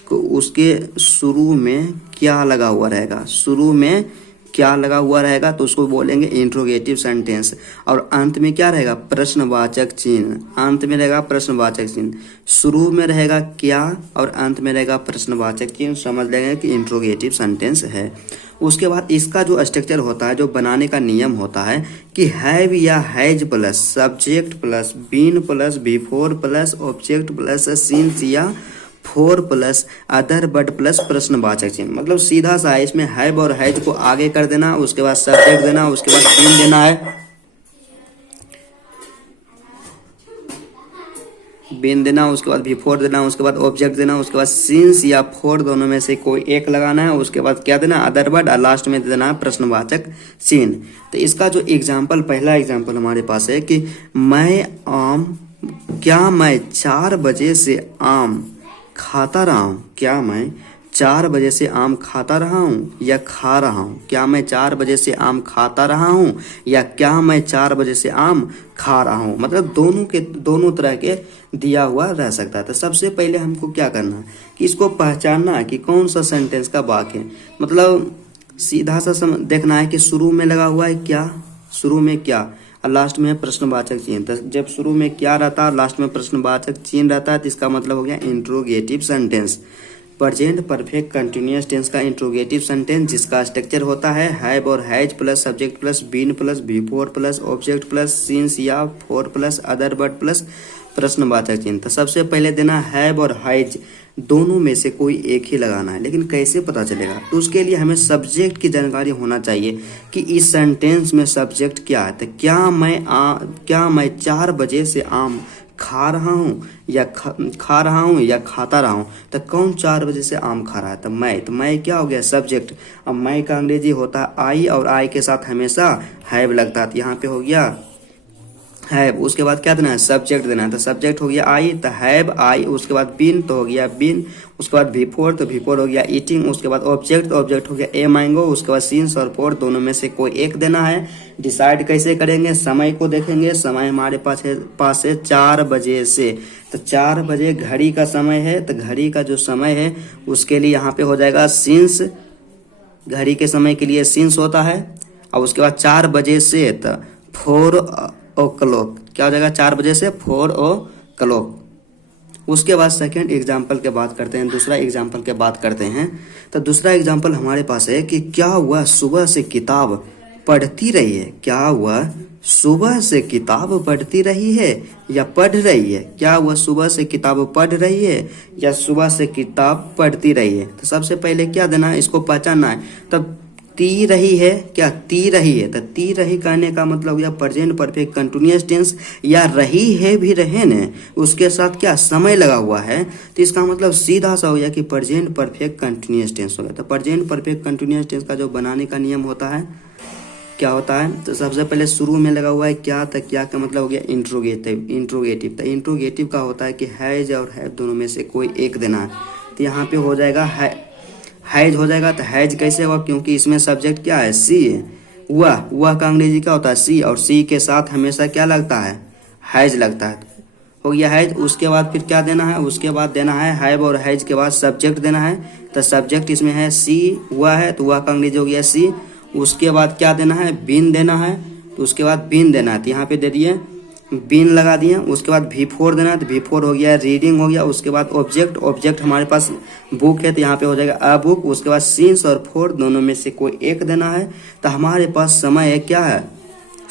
कि उसके शुरू में क्या लगा हुआ रहेगा, शुरू में क्या लगा हुआ रहेगा तो उसको बोलेंगे इंट्रोगेटिव सेंटेंस। और अंत में क्या रहेगा, प्रश्नवाचक चिन्ह, अंत में रहेगा प्रश्नवाचक चिन्ह। शुरू में रहेगा क्या और अंत में रहेगा प्रश्नवाचक चिन्ह, समझ लेंगे कि इंट्रोगेटिव सेंटेंस है। उसके बाद इसका जो स्ट्रक्चर होता है, जो बनाने का नियम होता है कि हैव या has plus subject plus been plus before plus object plus since या for plus other word plus प्रश्नवाचक चिन्ह। मतलब सीधा सा है, इसमें हैव और हैज को आगे कर देना, उसके बाद सब्जेक्ट देना, उसके बाद बीन देना है, बीन देना, उसके बाद बिफोर देना, उसके बाद ऑब्जेक्ट देना, उसके बाद सिंस या फोर दोनों में से कोई एक लगाना है, उसके बाद क्या देना, अदर वर्ड, और लास्ट में देना है प्रश्नवाचक चिन्ह। तो इसका जो एग्जाम्पल, पहला एग्जाम्पल हमारे पास है कि क्या मैं 4 बजे से आम खाता रहा हूँ, क्या मैं 4 बजे से आम खाता रहा हूँ या खा रहा हूँ, क्या मैं 4 बजे से आम खाता रहा हूँ या क्या मैं 4 बजे से आम खा रहा हूँ। मतलब दोनों तरह के दिया हुआ रह सकता है। तो सबसे पहले हमको क्या करना है कि इसको पहचानना है कि कौन सा सेंटेंस का वाक्य है। मतलब सीधा सा देखना है कि शुरू में लगा हुआ है क्या, शुरू में क्या और लास्ट में प्रश्नवाचक चिन्ह। तो जब शुरू में क्या रहता है और लास्ट में प्रश्नवाचक चिन्ह रहता है तो इसका मतलब हो गया interrogative sentence. Present perfect continuous tense का इंट्रोगेटिव सेंटेंस, जिसका स्ट्रक्चर होता है हैव और has plus subject plus been plus before plus object plus since या for plus other word plus प्रश्नवाचक चिन्ह। तो सबसे पहले देना हैव और हैज, दोनों में से कोई एक ही लगाना है। लेकिन कैसे पता चलेगा, तो उसके लिए हमें सब्जेक्ट की जानकारी होना चाहिए कि इस सेंटेंस में सब्जेक्ट क्या है। तो क्या मैं 4 बजे से आम खा रहा हूँ या खा रहा हूँ या खाता रहा हूँ। तो कौन 4 बजे से आम खा रहा है? तो मैं क्या हो गया? सब्जेक्ट। अब मैं का अंग्रेजी होता है आई, और आई के साथ हमेशा हैव लगता है। तो यहाँ पे हो गया हैव, उसके बाद क्या देना है? सब्जेक्ट देना है। तो सब्जेक्ट हो गया आई, तो हैव आई, उसके बाद बीन तो हो गया बीन, उसके बाद बिफोर तो बिफोर हो गया ईटिंग, उसके बाद ऑब्जेक्ट तो ऑब्जेक्ट हो गया ए मैंगो, उसके बाद सिंस और फोर दोनों में से कोई एक देना है। डिसाइड कैसे करेंगे? समय को देखेंगे। समय हमारे पास है 4 बजे से। तो 4 बजे घड़ी का समय है, तो घड़ी का जो समय है उसके लिए यहाँ पे हो जाएगा सिंस। घड़ी के समय के लिए सिंस होता है। और उसके बाद 4 बजे से तो 4 o'clock, क्या हो जाएगा? 4 बजे से 4 o'clock। उसके बाद सेकेंड एग्जाम्पल के बात करते हैं, दूसरा एग्जाम्पल के बात करते हैं। तो दूसरा एग्जाम्पल हमारे पास है कि क्या हुआ? सुबह से किताब पढ़ती रही है। क्या हुआ? सुबह से किताब पढ़ती रही है या पढ़ रही है? क्या हुआ? सुबह से किताब पढ़ रही है या सुबह से किताब पढ़ती रही है? तो सबसे पहले क्या देना है? इसको पहचानना है। तब ती रही है, क्या ती रही है? तो ती रही कहने का मतलब हो गया प्रेजेंट परफेक्ट कंटिन्यूअस टेंस, या रही है भी रहे न, उसके साथ क्या समय लगा हुआ है, तो इसका मतलब सीधा सा हो गया कि प्रेजेंट परफेक्ट कंटिन्यूअस टेंस हो गया। तो प्रेजेंट परफेक्ट कंटिन्यूअस टेंस का जो बनाने का नियम होता है क्या होता है? तो सबसे पहले शुरू में लगा हुआ है क्या, तो क्या का मतलब हो गया इंट्रोगेटिव। इंट्रोगेटिव तो इंट्रोगेटिव का होता है कि हैज और हैव दोनों में से कोई एक देना है। तो यहाँ पे हो जाएगा हैज हो जाएगा। तो हैज कैसे हुआ? क्योंकि इसमें सब्जेक्ट क्या है? सी है। वह का अंग्रेजी क्या होता है? सी, और सी के साथ हमेशा क्या लगता है? हैज लगता है। हो गया हैज। उसके बाद फिर क्या देना है? उसके बाद देना है हैव, और हैज के बाद सब्जेक्ट देना है। तो सब्जेक्ट इसमें है सी, हुआ है, तो वह का अंग्रेजी हो गया सी। उसके बाद क्या देना है? बीन देना है। तो उसके बाद बीन देना है, तो यहाँ पे दे दिए बीन लगा दिए। उसके बाद V4 देना है, तो V4 हो गया रीडिंग हो गया। उसके बाद ऑब्जेक्ट हमारे पास बुक है, तो यहाँ पे हो जाएगा अ बुक। उसके बाद सिंस और फोर दोनों में से कोई एक देना है। तो हमारे पास समय है क्या है?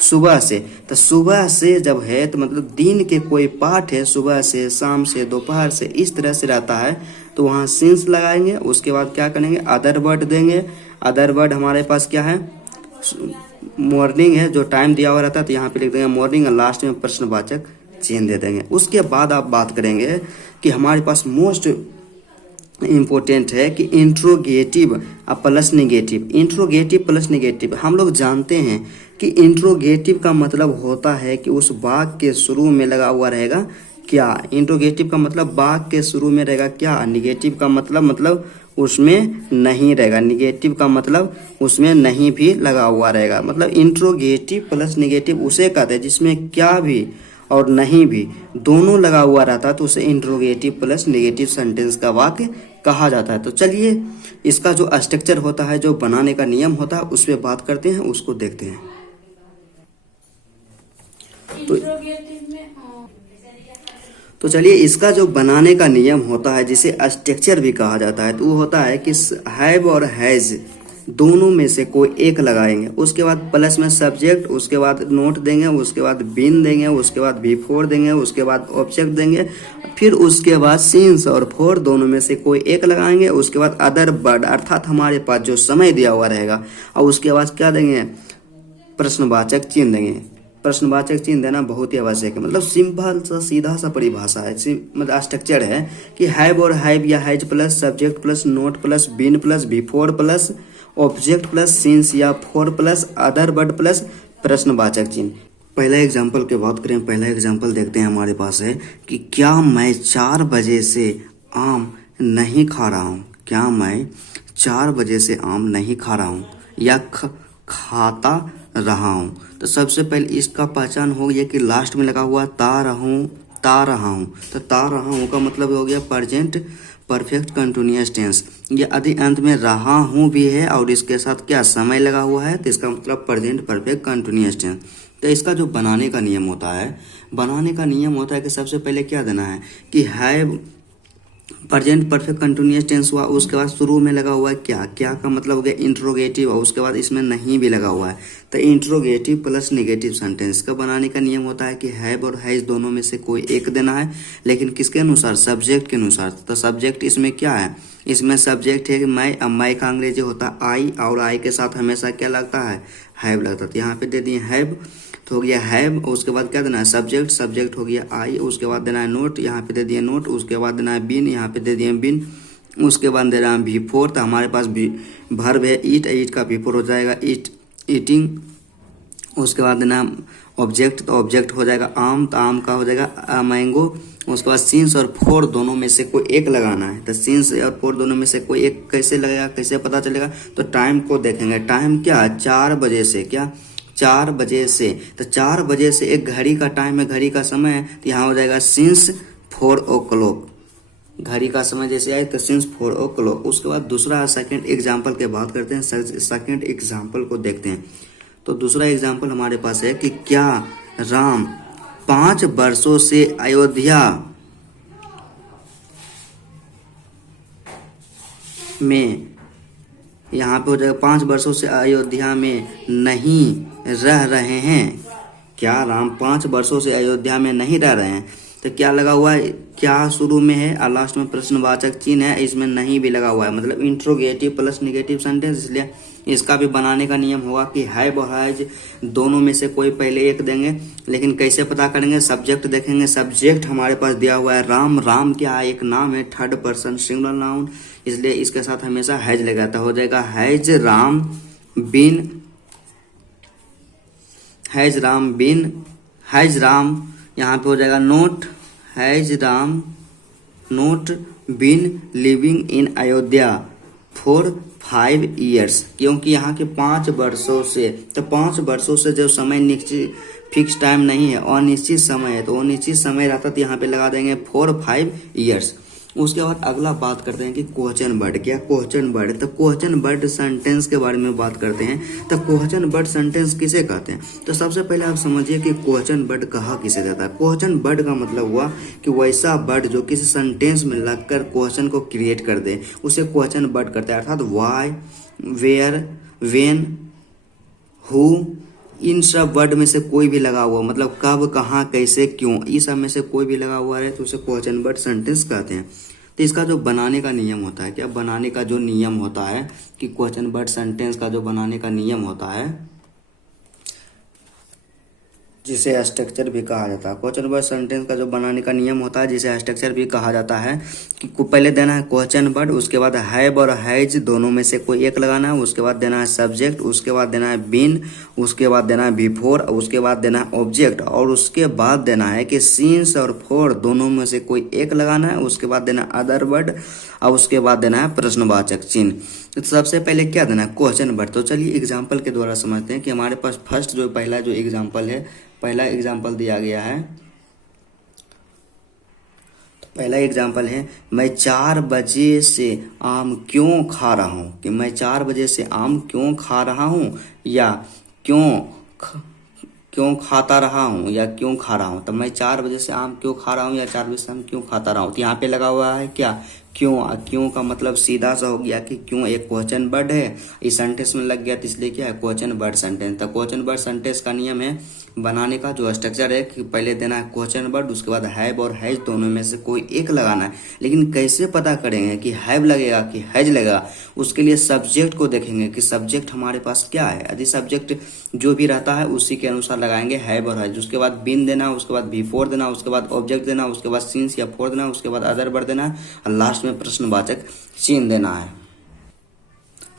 सुबह से। तो सुबह से जब है तो मतलब दिन के कोई पार्ट है, सुबह से, शाम से, दोपहर से, इस तरह से रहता है, तो वहाँ सिंस लगाएंगे। उसके बाद क्या करेंगे? अदर वर्ड देंगे। अदर वर्ड हमारे पास क्या है? मॉर्निंग है, जो टाइम दिया हुआ रहता है, तो यहाँ पे लिख देंगे मॉर्निंग, और लास्ट में प्रश्नवाचक चिन्ह दे देंगे। उसके बाद आप बात करेंगे कि हमारे पास मोस्ट इम्पोर्टेंट है कि interrogative plus negative. Interrogative plus negative हम लोग जानते हैं कि इंट्रोगेटिव का मतलब होता है कि उस वाक्य के शुरू में लगा हुआ रहेगा क्या। इंट्रोगेटिव का मतलब वाक्य के शुरू में रहेगा क्या। निगेटिव का मतलब उसमें नहीं रहेगा। निगेटिव का मतलब उसमें नहीं भी लगा हुआ रहेगा। मतलब इंट्रोगेटिव प्लस निगेटिव उसे कहते हैं जिसमें क्या भी और नहीं भी दोनों लगा हुआ रहता है, तो उसे इंट्रोगेटिव प्लस निगेटिव सेंटेंस का वाक्य कहा जाता है। तो चलिए इसका जो स्ट्रक्चर होता है, जो बनाने का नियम होता है, उस पर बात करते हैं, उसको देखते हैं। तो चलिए इसका जो बनाने का नियम होता है, जिसे स्ट्रक्चर भी कहा जाता है, तो वो होता है कि हैव और हैज दोनों में से कोई एक लगाएंगे। उसके बाद प्लस में सब्जेक्ट, उसके बाद नोट देंगे, उसके बाद बीन देंगे, उसके बाद V4 देंगे, उसके बाद ऑब्जेक्ट देंगे, फिर उसके बाद सिंस और फोर दोनों में से कोई एक लगाएंगे। उसके बाद अदर वर्ड, अर्थात हमारे पास जो समय दिया हुआ रहेगा, और उसके बाद क्या देंगे? प्रश्नवाचक चिन्ह देंगे। प्रश्नवाचक चिन्ह देना बहुत ही आवश्यक है। मतलब सिंपल सा सीधा सा परिभाषा है, मतलब स्ट्रक्चर है कि हैव और हैव या has plus subject plus not plus been plus V4 plus object plus since या for plus other word plus प्रश्नवाचक चिन्ह। पहला एग्जाम्पल की बात करें, पहला एग्जाम्पल देखते हैं हमारे पास है कि क्या मैं 4 बजे से आम नहीं खा रहा हूँ। क्या मैं 4 बजे से आम नहीं खा रहा हूँ या खाता रहा हूँ। तो सबसे पहले इसका पहचान हो गया कि लास्ट में लगा हुआ ता रहा हूँ। तो ता रहा हूँ का मतलब हो गया प्रेजेंट परफेक्ट कंटिन्यूअस टेंस। ये आदि अंत में रहा हूँ भी है और इसके साथ क्या समय लगा हुआ है, तो इसका मतलब प्रेजेंट परफेक्ट कंटिन्यूअस टेंस। तो इसका जो बनाने का नियम होता है कि सबसे पहले क्या देना है कि have present perfect continuous tense हुआ। उसके बाद शुरू में लगा हुआ है क्या का मतलब हो गया इंट्रोगेटिव, और उसके बाद इसमें नहीं भी लगा हुआ है, तो इंट्रोगेटिव प्लस नेगेटिव सेंटेंस का बनाने का नियम होता है कि हैव और हैज दोनों में से कोई एक देना है, लेकिन किसके अनुसार? सब्जेक्ट के अनुसार। तो सब्जेक्ट इसमें क्या है? इसमें सब्जेक्ट है कि मैं। अब मैं का अंग्रेजी होता है आई, और आई के साथ हमेशा क्या लगता है? हैव लगता है। तो यहाँ पे दे दिए हैव। तो हो गया हैव, उसके बाद क्या देना है सब्जेक्ट, सब्जेक्ट हो गया आई, उसके बाद देना है नोट, यहाँ पे दे दिए नोट, उसके बाद देना है बिन, यहाँ पे दे दिए बिन, उसके बाद दे रहा है बिफोर, तो हमारे पास भी वर्ब है ईट, ईट का बिफोर हो जाएगा ईट, ईटिंग, उसके बाद देना ऑब्जेक्ट, तो ऑब्जेक्ट हो जाएगा आम, तो आम का हो जाएगा मैंगो, उसके बाद सिंस और फोर दोनों में से कोई एक लगाना है, तो सिंस और फोर दोनों में से कोई एक कैसे लगेगा, कैसे पता चलेगा, तो टाइम को देखेंगे, टाइम क्या है 4 बजे से, क्या 4 बजे से, तो 4 बजे से एक घड़ी का टाइम है, घड़ी का समय है, तो यहाँ हो जाएगा सिंस 4 o'clock, घड़ी का समय जैसे आए तो सिंस 4 o'clock। उसके बाद दूसरा सेकंड एग्जाम्पल के बात करते हैं, सेकंड एग्जाम्पल को देखते हैं। तो दूसरा एग्जाम्पल हमारे पास है कि क्या राम 5 वर्षों से अयोध्या में, यहाँ पे हो जाएगा 5 वर्षों से अयोध्या में नहीं रह रहे हैं, क्या राम 5 वर्षों से अयोध्या में नहीं रह रहे हैं, तो क्या लगा हुआ है, क्या शुरू में है और लास्ट में प्रश्नवाचक चिन्ह है, इसमें नहीं भी लगा हुआ है, मतलब इंट्रोगेटिव प्लस निगेटिव सेंटेंस, इसलिए इसका भी बनाने का नियम होगा कि हैव और हैज दोनों में से कोई पहले एक देंगे, लेकिन कैसे पता करेंगे, सब्जेक्ट देखेंगे, सब्जेक्ट हमारे पास दिया हुआ है राम, राम क्या है एक नाम है, थर्ड पर्सन सिंगुलर नाउन, इसलिए इसके साथ हमेशा हैज लगाता हो जाएगा has Ram been, has Ram been, has Ram यहाँ पे हो जाएगा not, has Ram not been living in Ayodhya for 5 years, क्योंकि यहाँ के 5 वर्षों से, तो 5 वर्षों से जो समय निश्चित फिक्स टाइम नहीं है, अनिश्चित समय है, तो अनिश्चित समय रहता तो यहाँ पे लगा देंगे 4 5 years। उसके बाद अगला बात करते हैं कि क्वेश्चन वर्ड, क्या क्वेश्चन वर्ड, तो क्वेश्चन वर्ड सेंटेंस के बारे में बात करते हैं। तो क्वेश्चन वर्ड सेंटेंस किसे कहते हैं, तो सबसे पहले आप समझिए कि क्वेश्चन वर्ड कहा किसे जाता है। क्वेश्चन वर्ड का मतलब हुआ कि वैसा वर्ड जो किसी सेंटेंस में लगकर क्वेश्चन को क्रिएट कर दे, उसे क्वेश्चन वर्ड करते हैं, अर्थात वाई, वेयर, वेन, हु, इन सब वर्ड में से कोई भी लगा हुआ, मतलब कब, कहाँ, कैसे, क्यों, इस सब में से कोई भी लगा हुआ है तो उसे क्वेश्चन वर्ड सेंटेंस कहते हैं। तो इसका जो बनाने का नियम होता है, क्या बनाने का जो नियम होता है कि क्वेश्चन वर्ड सेंटेंस का जो बनाने का नियम होता है, जिसे स्ट्रक्चर भी कहा जाता है, क्वेश्चन वर्ड सेंटेंस का जो बनाने का नियम होता है जिसे स्ट्रक्चर भी कहा जाता है, कि पहले देना है क्वेश्चन वर्ड, उसके बाद हैव और हैज दोनों में से कोई एक लगाना है, उसके बाद देना है सब्जेक्ट, उसके बाद देना है बिन, उसके बाद देना है बिफोर, उसके बाद देना है ऑब्जेक्ट, और उसके बाद देना है कि सिंस और फॉर दोनों में से कोई एक लगाना है, उसके बाद देना है अदर वर्ड, और उसके बाद देना है प्रश्नवाचक चिन्ह। तो सबसे पहले क्या देना है क्वेश्चन वर्ड। तो चलिए एग्जाम्पल के द्वारा समझते हैं कि हमारे पास फर्स्ट जो पहला जो एग्जाम्पल है, पहला एग्जाम्पल दिया गया है, तो पहला एग्जाम्पल है मैं 4 बजे से आम क्यों खा रहा हूँ, कि मैं 4 बजे से आम क्यों खा रहा हूँ, या क्यों खाता रहा हूँ, या क्यों खा रहा हूँ। तो मैं 4 बजे से आम क्यों खा रहा हूँ या 4 बजे से आम क्यों खाता रहा हूँ, तो यहाँ पे लगा हुआ है क्या क्यों। क्यों का मतलब सीधा सा हो गया कि क्यों एक क्वेश्चन वर्ड है, इस सेंटेंस में लग गया, तो इसलिए क्या है क्वेश्चन वर्ड सेंटेंस। तो क्वेश्चन वर्ड सेंटेंस का नियम है बनाने का जो स्ट्रक्चर है कि पहले देना है क्वेश्चन वर्ड, उसके बाद हैव और हैज दोनों में से कोई एक लगाना है। लेकिन कैसे पता करेंगे कि हैव लगेगा कि हैज लगेगा, उसके लिए सब्जेक्ट को देखेंगे कि सब्जेक्ट हमारे पास क्या है। यदि सब्जेक्ट जो भी रहता है उसी के अनुसार लगाएंगे हैव और हैज। उसके बाद बिन देना, उसके बाद बिफोर देना, उसके बाद ऑब्जेक्ट देना, उसके बाद सिंस या फॉर देना, उसके बाद अदर वर्ड देना और लास्ट में प्रश्नवाचक चिन्ह देना है।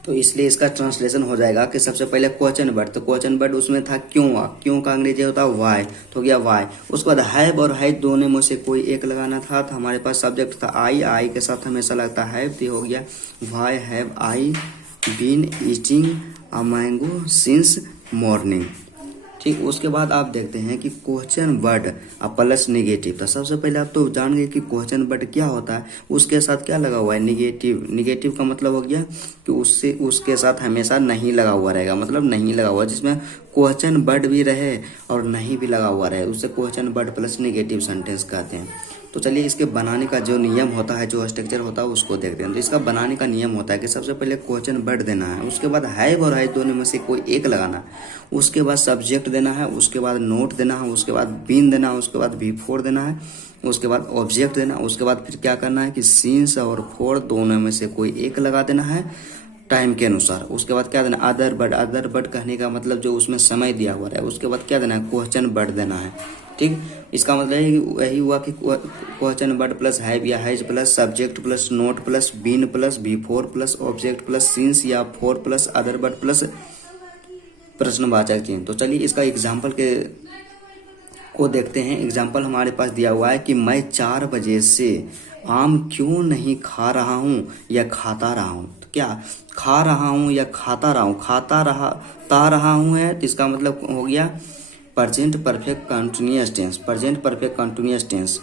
तो इसलिए इसका ट्रांसलेशन हो जाएगा कि सबसे पहले क्वेश्चन वर्ड, तो क्वेश्चन वर्ड उसमें था क्यों, क्यों का अंग्रेजी होता है वाई, तो गया वाई। उसके बाद हैव और हैज दोनों में से कोई एक लगाना था, तो हमारे पास सब्जेक्ट था आई, आई के साथ हमेशा लगता है हैव, तो हो गया why have I been eating a mango since morning. ठीक, उसके बाद आप देखते हैं कि क्वेश्चन वर्ड प्लस निगेटिव। तो सबसे पहले आप तो जान गए कि क्वेश्चन वर्ड क्या होता है, उसके साथ क्या लगा हुआ है निगेटिव। निगेटिव का मतलब हो गया कि उसके साथ हमेशा नहीं लगा हुआ रहेगा, मतलब नहीं लगा हुआ, जिसमें क्वेश्चन वर्ड भी रहे और नहीं भी लगा हुआ रहे, उससे question word plus negative sentence कहते हैं। तो चलिए इसके बनाने का जो नियम होता है, जो स्ट्रक्चर होता है उसको देखते हैं। तो इसका बनाने का नियम होता है कि सबसे पहले क्वेश्चन वर्ड देना है, उसके बाद हैव और हैज दोनों में से कोई एक लगाना, उसके बाद सब्जेक्ट देना है, उसके बाद नोट देना है, उसके बाद बीन देना है, उसके बाद बिफोर देना है, उसके बाद ऑब्जेक्ट देना, उसके बाद फिर क्या करना है कि सिंस और फॉर दोनों में से कोई एक लगा देना है, टाइम के अनुसार। उसके बाद क्या देना, अदर बट कहने का मतलब जो उसमें समय दिया हुआ है। उसके बाद क्या देना है, क्वेश्चन वर्ड देना है। ठीक, इसका मतलब है कि वही हुआ कि क्वेश्चन वर्ड प्लस हैव या has plus subject plus not plus been plus before plus object plus since या for plus other but plus प्रश्नवाचक चिन्ह। तो चलिए इसका एग्जाम्पल को देखते हैं। एग्जाम्पल हमारे पास दिया हुआ है कि मैं 4 बजे से आम क्यों नहीं खा रहा हूँ या खाता रहा हूँ। तो क्या खा रहा हूँ या खाता रहा हूँ, ता रहा हूँ है, तो इसका मतलब हो गया present perfect continuous tense. Present perfect continuous tense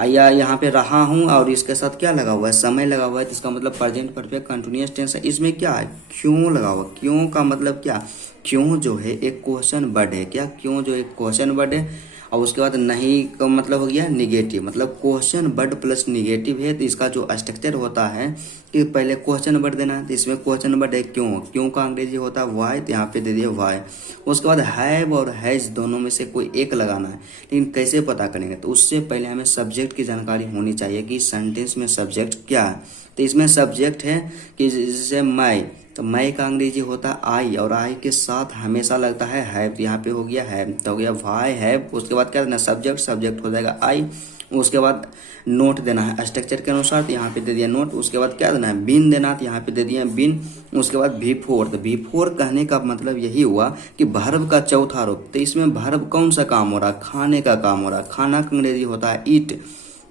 या यहाँ पे रहा हूँ और इसके साथ क्या लगा हुआ है, समय लगा हुआ है, तो इसका मतलब प्रेजेंट परफेक्ट कंटिन्यूअस टेंस है। इसमें क्या है, क्यों लगा हुआ। क्यों का मतलब क्या, क्यों जो है एक क्वेश्चन वर्ड है। क्या, क्यों जो एक क्वेश्चन वर्ड है। और उसके बाद नहीं का मतलब हो गया निगेटिव, मतलब क्वेश्चन वर्ड प्लस निगेटिव है, तो इसका जो स्ट्रक्चर होता है कि पहले क्वेश्चन वर्ड देना है। तो इसमें क्वेश्चन वर्ड है क्यों का अंग्रेजी होता है वाई, तो यहाँ पे दे दिया वाई। उसके बाद हैव और हैज दोनों में से कोई एक लगाना है। लेकिन कैसे पता करेंगे, तो उससे पहले हमें सब्जेक्ट की जानकारी होनी चाहिए कि सेंटेंस में सब्जेक्ट क्या है। तो इसमें सब्जेक्ट है कि जैसे मैं, तो मैं का अंग्रेजी होता है आई, और आई के साथ हमेशा लगता है हैव, तो यहाँ पे हो गया हैव, तो हो गया वाई हैव। उसके बाद क्या देना, सब्जेक्ट हो जाएगा आई। उसके बाद नोट देना है स्ट्रक्चर के अनुसार, तो यहाँ पे दे दिया नोट। उसके बाद क्या देना है, बिन देना, तो यहाँ पे दे दिया बिन। उसके बाद बिफोर, तो बिफोर कहने का मतलब यही हुआ कि वर्ब का चौथा रूप। तो इसमें वर्ब कौन सा काम हो रहा है, खाने का काम हो रहा है। खाना का अंग्रेजी होता है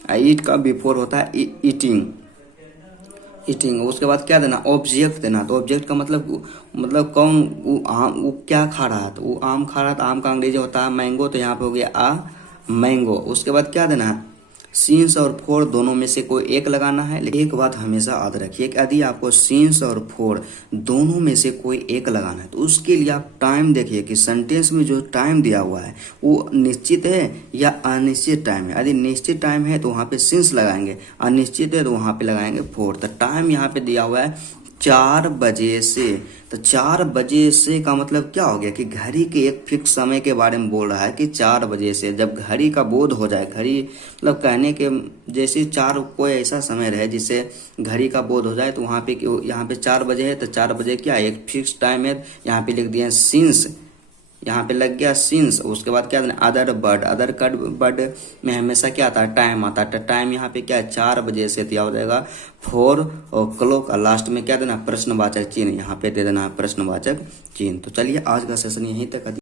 ईट का बिफोर होता है ईटिंग। उसके बाद क्या देना, ऑब्जेक्ट देना। तो ऑब्जेक्ट का मतलब कौन, वो क्या खा रहा है, तो वो आम खा रहा है, तो आम का अंग्रेजी होता है मैंगो, तो यहाँ पे हो गया आ मैंगो। उसके बाद क्या देना है, सीन्स और फोर दोनों में से कोई एक लगाना है। लेकिन एक बात हमेशा याद रखिए कि यदि आपको सीन्स और फोर दोनों में से कोई एक लगाना है, तो उसके लिए आप टाइम देखिए कि सेंटेंस में जो टाइम दिया हुआ है वो निश्चित है या अनिश्चित टाइम है। यदि निश्चित टाइम है तो वहाँ पे सीन्स लगाएंगे, अनिश्चित है तो वहाँ पे लगाएंगे फोर। तो टाइम यहाँ पे दिया हुआ है 4 बजे से। तो 4 बजे से का मतलब क्या हो गया कि घड़ी के एक फिक्स समय के बारे में बोल रहा है कि 4 बजे से। जब घड़ी का बोध हो जाए, घड़ी मतलब कहने के जैसे 4 कोई ऐसा समय रहे जिससे घड़ी का बोध हो जाए, तो वहाँ पे यहाँ पे 4 बजे है, तो 4 बजे क्या है, एक फिक्स टाइम है। यहाँ पे लिख दिया सिंस, यहाँ पे लग गया सिंस। उसके बाद क्या देना, अदर बर्ड में हमेशा क्या आता है, टाइम आता है। तो टाइम यहाँ पे क्या है, 4 बजे से दिया हो जाएगा 4 और क्लॉक। लास्ट में क्या देना, प्रश्नवाचक चिन्ह, यहाँ पे दे देना प्रश्नवाचक चिन्ह। तो चलिए आज का सेशन यहीं तक।